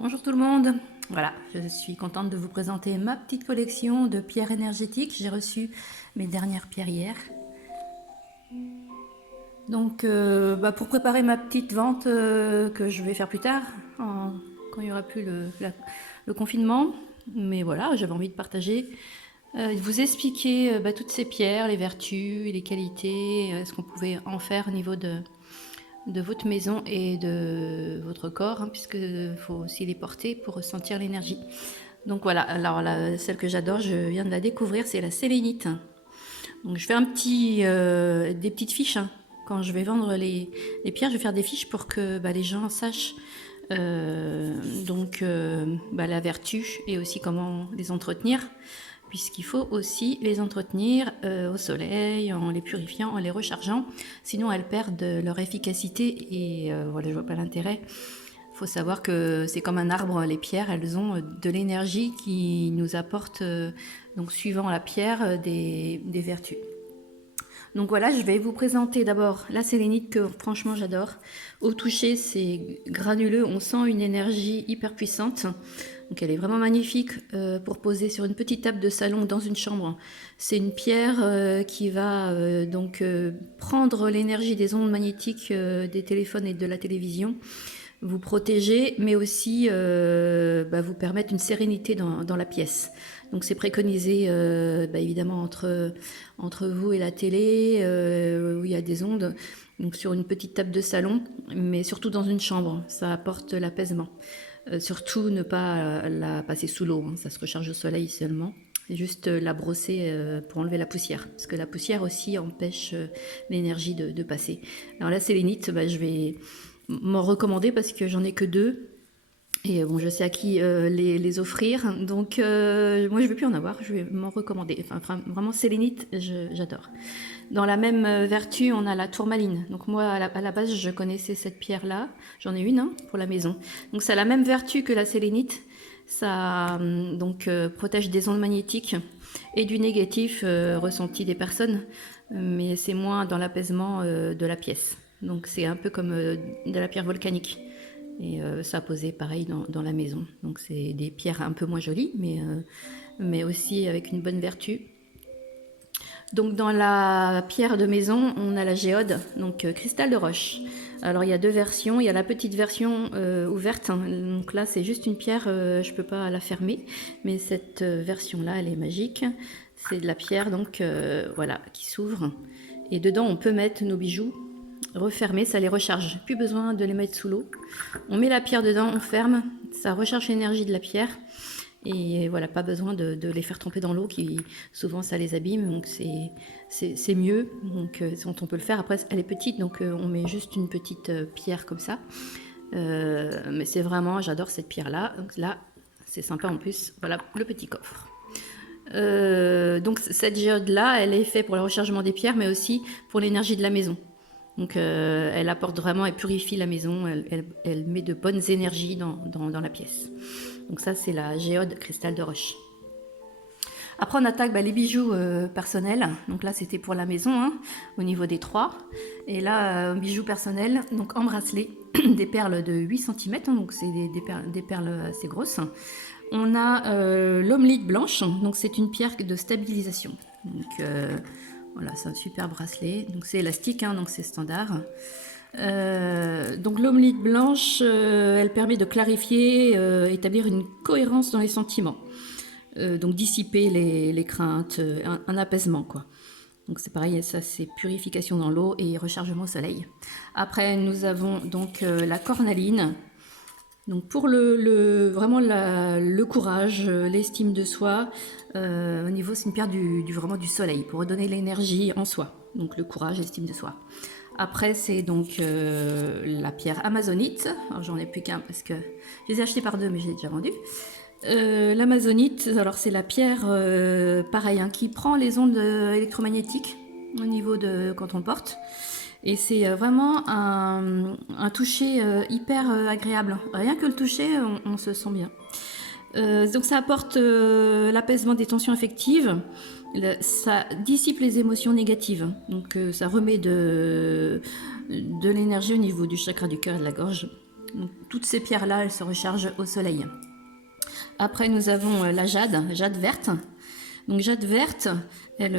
Bonjour tout le monde. Voilà, je suis contente de vous présenter ma petite collection de pierres énergétiques. J'ai reçu mes dernières pierres hier. Donc, pour préparer ma petite vente que je vais faire plus tard, quand il n'y aura plus le confinement. Mais voilà, j'avais envie de partager, de vous expliquer toutes ces pierres, les vertus, les qualités, ce qu'on pouvait en faire au niveau de votre maison et de votre corps, hein, puisqu'il faut aussi les porter pour ressentir l'énergie. Donc voilà, alors celle que j'adore, je viens de la découvrir, c'est la sélénite. Donc je fais des petites fiches, hein. Quand je vais vendre les pierres, je vais faire des fiches pour que les gens sachent la vertu et aussi comment les entretenir, puisqu'il faut aussi les entretenir au soleil, en les purifiant, en les rechargeant, sinon elles perdent leur efficacité et voilà, je vois pas l'intérêt. Il faut savoir que c'est comme un arbre, les pierres, elles ont de l'énergie qui nous apporte, donc suivant la pierre, des vertus. Donc voilà, je vais vous présenter d'abord la sélénite que franchement j'adore. Au toucher, c'est granuleux, on sent une énergie hyper puissante. Donc elle est vraiment magnifique pour poser sur une petite table de salon dans une chambre. C'est une pierre qui va prendre l'énergie des ondes magnétiques des téléphones et de la télévision, vous protéger, mais aussi vous permettre une sérénité dans la pièce. Donc c'est préconisé évidemment entre vous et la télé, où il y a des ondes, donc sur une petite table de salon, mais surtout dans une chambre, ça apporte l'apaisement. Surtout ne pas la passer sous l'eau, hein, ça se recharge au soleil seulement. Et juste la brosser pour enlever la poussière, parce que la poussière aussi empêche l'énergie de passer. Alors la sélénite, je vais m'en recommander parce que j'en ai que deux. Et bon, je sais à qui les offrir. Donc, moi, je ne vais plus en avoir. Je vais m'en recommander. Enfin, vraiment, sélénite, j'adore. Dans la même vertu, on a la tourmaline. Donc, moi, à la base, je connaissais cette pierre-là. J'en ai une pour la maison. Donc, ça a la même vertu que la sélénite. Ça protège des ondes magnétiques et du négatif ressenti des personnes. Mais c'est moins dans l'apaisement de la pièce. Donc, c'est un peu comme de la pierre volcanique. Et ça a posé pareil dans la maison. Donc c'est des pierres un peu moins jolies, mais aussi avec une bonne vertu. Donc dans la pierre de maison, on a la géode, donc cristal de roche. Alors il y a deux versions, il y a la petite version ouverte, hein. Donc là c'est juste une pierre, je peux pas la fermer, mais cette version-là elle est magique. C'est de la pierre donc voilà qui s'ouvre et dedans on peut mettre nos bijoux. Refermer, ça les recharge. Plus besoin de les mettre sous l'eau. On met la pierre dedans, on ferme, ça recharge l'énergie de la pierre. Et voilà, pas besoin de les faire tremper dans l'eau, qui souvent ça les abîme, donc c'est mieux. Donc on peut le faire. Après, elle est petite, donc on met juste une petite pierre comme ça. Mais c'est vraiment, j'adore cette pierre-là. Donc là, c'est sympa en plus. Voilà le petit coffre. Donc cette géode-là, elle est faite pour le rechargement des pierres, mais aussi pour l'énergie de la maison. Donc elle apporte vraiment, elle purifie la maison, elle met de bonnes énergies dans la pièce. Donc ça c'est la géode cristal de roche. Après on attaque les bijoux personnels. Donc là c'était pour la maison, hein, au niveau des 3. Et là bijoux personnels, donc en bracelet, des perles de 8 cm, hein, donc c'est des perles assez grosses. On a l'homelite blanche, donc c'est une pierre de stabilisation. Donc voilà, c'est un super bracelet. Donc c'est élastique, hein, donc c'est standard. Donc l'homelite blanche, elle permet de clarifier, établir une cohérence dans les sentiments. Donc dissiper les craintes, un apaisement quoi. Donc c'est pareil, ça c'est purification dans l'eau et rechargement au soleil. Après nous avons donc la cornaline. Donc pour vraiment le courage, l'estime de soi, au niveau c'est une pierre vraiment du soleil pour redonner l'énergie en soi. Donc le courage, l'estime de soi. Après c'est donc la pierre amazonite. Alors j'en ai plus qu'un parce que je les ai achetés par deux mais j'ai déjà vendu. L'amazonite, alors c'est la pierre pareil hein, qui prend les ondes électromagnétiques au niveau de quand on le porte. Et c'est vraiment un toucher hyper agréable. Rien que le toucher, on se sent bien. Donc ça apporte l'apaisement des tensions affectives. Ça dissipe les émotions négatives. Donc ça remet de l'énergie au niveau du chakra du cœur et de la gorge. Donc, toutes ces pierres-là, elles se rechargent au soleil. Après, nous avons la jade verte. Donc jade verte, elle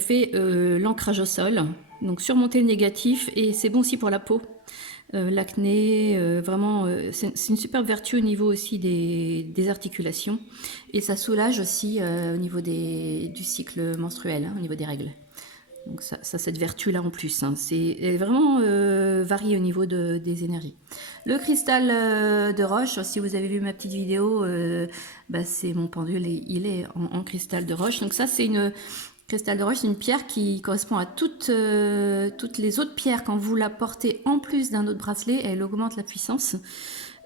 fait l'ancrage au sol, donc surmonter le négatif, et c'est bon aussi pour la peau. L'acné, vraiment, c'est une superbe vertu au niveau aussi des articulations, et ça soulage aussi au niveau du cycle menstruel, hein, au niveau des règles. Donc ça cette vertu-là en plus, hein. C'est vraiment varié au niveau des énergies. Le cristal de roche, si vous avez vu ma petite vidéo, c'est mon pendule, il est en cristal de roche. Donc ça, c'est une cristal de roche, c'est une pierre qui correspond à toutes les autres pierres. Quand vous la portez en plus d'un autre bracelet, elle augmente la puissance.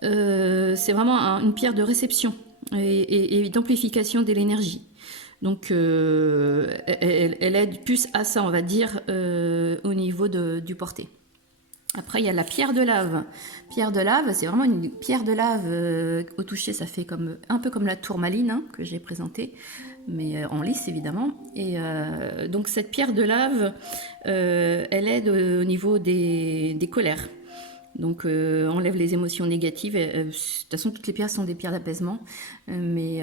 C'est vraiment une pierre de réception et d'amplification de l'énergie. Donc, elle aide plus à ça, on va dire, au niveau du porté. Après, il y a la pierre de lave. Pierre de lave, c'est vraiment une pierre de lave au toucher, ça fait un peu comme la tourmaline, hein, que j'ai présentée, mais en lisse évidemment. Et donc cette pierre de lave, elle aide au niveau des colères. Donc enlève les émotions négatives. De toute façon, toutes les pierres sont des pierres d'apaisement, mais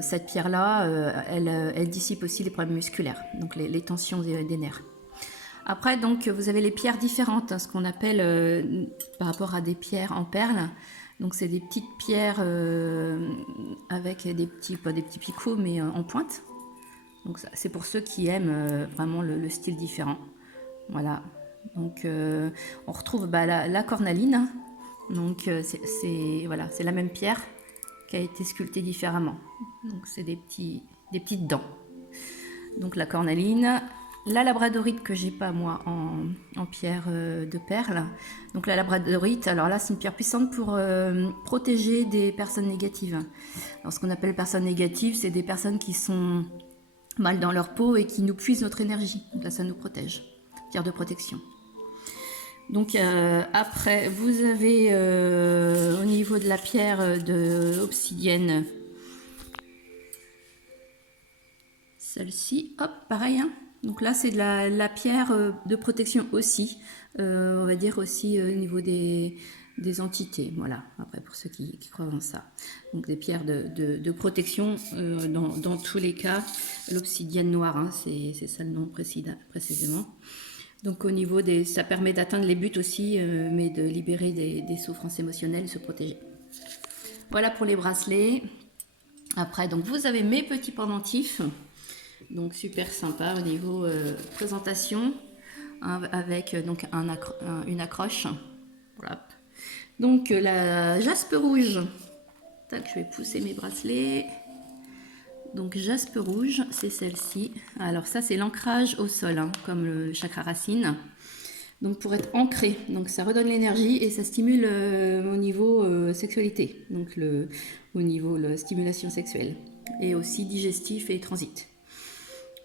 cette pierre-là, elle dissipe aussi les problèmes musculaires, donc les tensions des nerfs. Après, donc, vous avez les pierres différentes, hein, ce qu'on appelle par rapport à des pierres en perles. Donc, c'est des petites pierres avec des petits, pas des petits picots, mais en pointe. Donc, c'est pour ceux qui aiment vraiment le style différent. Voilà. Donc, on retrouve la cornaline. Donc, voilà, c'est la même pierre qui a été sculptée différemment. Donc, c'est des petites dents. Donc, la cornaline. La labradorite que j'ai pas moi en pierre de perle. Donc la labradorite, alors là c'est une pierre puissante pour protéger des personnes négatives. Alors ce qu'on appelle personnes négatives, c'est des personnes qui sont mal dans leur peau et qui nous puisent notre énergie. Donc là ça nous protège. Pierre de protection. Donc après vous avez au niveau de la pierre de obsidienne, celle-ci, hop, pareil, hein. Donc là, c'est de la pierre de protection aussi, on va dire aussi au niveau des entités. Voilà, après pour ceux qui croient en ça. Donc des pierres de protection dans tous les cas. L'obsidienne noire, hein, c'est ça le nom précisément. Donc au niveau ça permet d'atteindre les buts aussi, mais de libérer des souffrances émotionnelles, se protéger. Voilà pour les bracelets. Après, donc vous avez mes petits pendentifs. Donc super sympa au niveau présentation, hein, avec donc une accroche. Voilà. Donc la jaspe rouge. Tac, je vais pousser mes bracelets. Donc jaspe rouge, c'est celle-ci. Alors ça c'est l'ancrage au sol, hein, comme le chakra racine. Donc pour être ancré, donc ça redonne l'énergie et ça stimule au niveau sexualité, donc au niveau la stimulation sexuelle et aussi digestif et transit.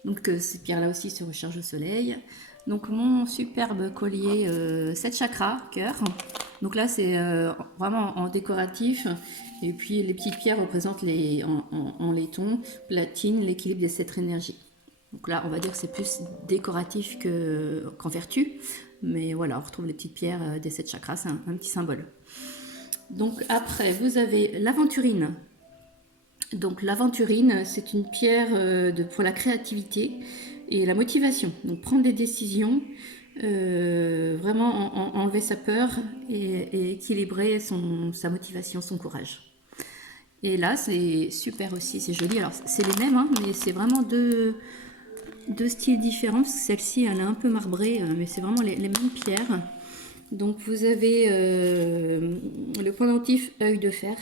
Donc ces pierres-là aussi se rechargent au soleil. Donc mon superbe collier 7 chakras, cœur. Donc là c'est vraiment en décoratif. Et puis les petites pierres représentent en laiton, platine, l'équilibre des 7 énergies. Donc là on va dire que c'est plus décoratif qu'en vertu. Mais voilà, on retrouve les petites pierres des 7 chakras, c'est un petit symbole. Donc après vous avez l'aventurine. Donc l'aventurine, c'est une pierre pour la créativité et la motivation. Donc prendre des décisions, vraiment enlever sa peur et équilibrer sa motivation, son courage. Et là, c'est super aussi, c'est joli. Alors c'est les mêmes, hein, mais c'est vraiment deux styles différents. Celle-ci, elle est un peu marbrée, mais c'est vraiment les mêmes pierres. Donc vous avez le pendentif œil de fer.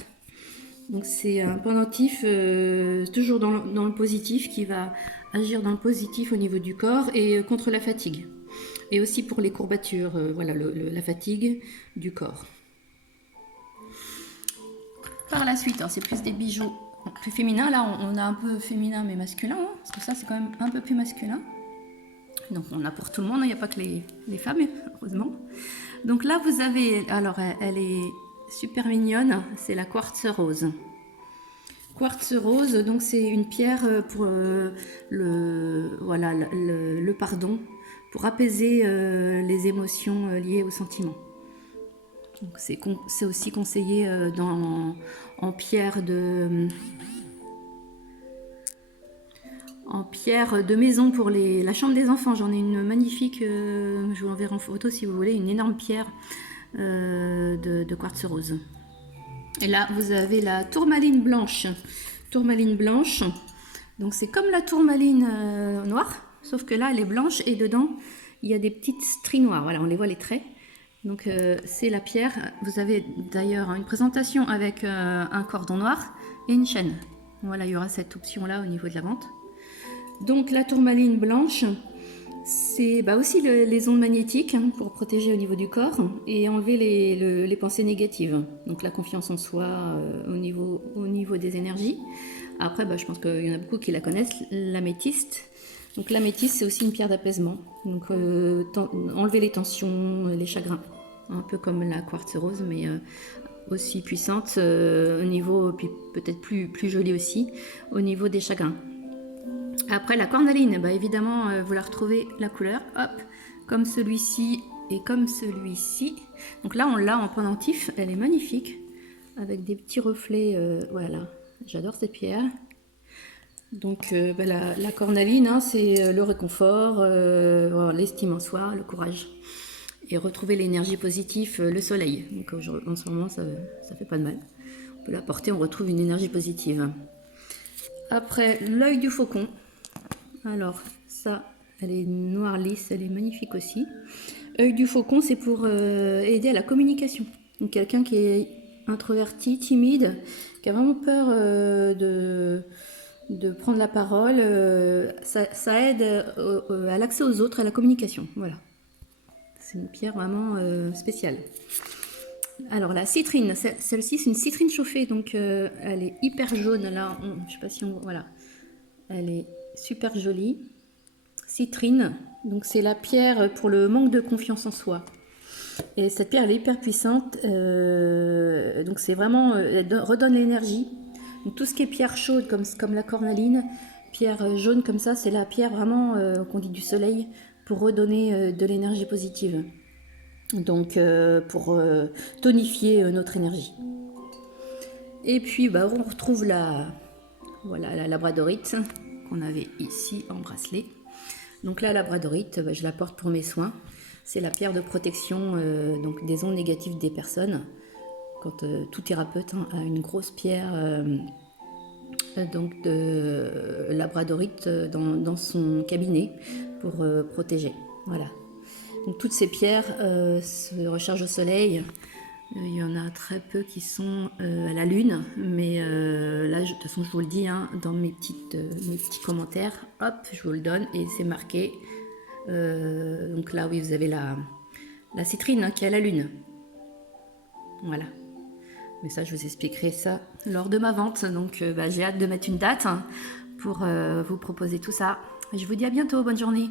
Donc c'est un pendentif toujours dans le positif, qui va agir dans le positif au niveau du corps et contre la fatigue. Et aussi pour les courbatures, voilà, la fatigue du corps. Par la suite, c'est plus des bijoux plus féminins. Là, on a un peu féminin mais masculin, hein, parce que ça, c'est quand même un peu plus masculin. Donc on a pour tout le monde, il n'y a pas que les femmes, heureusement. Donc là, vous avez, alors elle est super mignonne, c'est la quartz rose. Quartz rose, donc c'est une pierre pour le pardon, pour apaiser les émotions liées aux sentiments. C'est aussi conseillé en pierre de maison pour la chambre des enfants. J'en ai une magnifique, je vous enverrai en photo si vous voulez, une énorme pierre de quartz rose. Et là, vous avez la tourmaline blanche. Tourmaline blanche. Donc c'est comme la tourmaline noire, sauf que là, elle est blanche et dedans, il y a des petites stries noires. Voilà, on les voit les traits. Donc c'est la pierre. Vous avez d'ailleurs une présentation avec un cordon noir et une chaîne. Voilà, il y aura cette option-là au niveau de la vente. Donc la tourmaline blanche, c'est aussi les ondes magnétiques pour protéger au niveau du corps et enlever les pensées négatives. Donc la confiance en soi au niveau des énergies. Après, je pense qu'il y en a beaucoup qui la connaissent, l'améthyste. Donc l'améthyste, c'est aussi une pierre d'apaisement. Donc enlever les tensions, les chagrins. Un peu comme la quartz rose, mais aussi puissante au niveau, puis peut-être plus jolie aussi, au niveau des chagrins. Après la cornaline, évidemment, vous la retrouvez la couleur, hop, comme celui-ci et comme celui-ci. Donc là, on l'a en pendentif, elle est magnifique, avec des petits reflets, voilà, j'adore cette pierre. Donc la cornaline, c'est le réconfort, l'estime en soi, le courage. Et retrouver l'énergie positive, le soleil. Donc en ce moment, ça fait pas de mal. On peut la porter, on retrouve une énergie positive. Après, l'œil du faucon. Alors, ça, elle est noire lisse, elle est magnifique aussi. Œil du faucon, c'est pour aider à la communication. Donc, quelqu'un qui est introverti, timide, qui a vraiment peur de prendre la parole, ça aide à l'accès aux autres, à la communication. Voilà. C'est une pierre vraiment spéciale. Alors la citrine, celle-ci c'est une citrine chauffée, donc elle est hyper jaune là, je sais pas si on voit, voilà. Elle est super jolie. Citrine, donc c'est la pierre pour le manque de confiance en soi. Et cette pierre elle est hyper puissante, donc c'est vraiment, elle redonne l'énergie. Donc tout ce qui est pierre chaude comme la cornaline, pierre jaune comme ça, c'est la pierre vraiment qu'on dit du soleil pour redonner de l'énergie positive. Donc pour tonifier notre énergie. Et puis on retrouve la labradorite qu'on avait ici en bracelet. Donc la labradorite, je la porte pour mes soins. C'est la pierre de protection donc des ondes négatives des personnes. Quand tout thérapeute a une grosse pierre donc de labradorite dans son cabinet pour protéger. Voilà. Donc toutes ces pierres se rechargent au soleil. Il y en a très peu qui sont à la lune, mais là, de toute façon, je vous le dis dans mes petits commentaires. Hop, je vous le donne et c'est marqué. Donc là, oui, vous avez la citrine qui est à la lune. Voilà. Mais ça, je vous expliquerai ça lors de ma vente. Donc, j'ai hâte de mettre une date pour vous proposer tout ça. Je vous dis à bientôt. Bonne journée.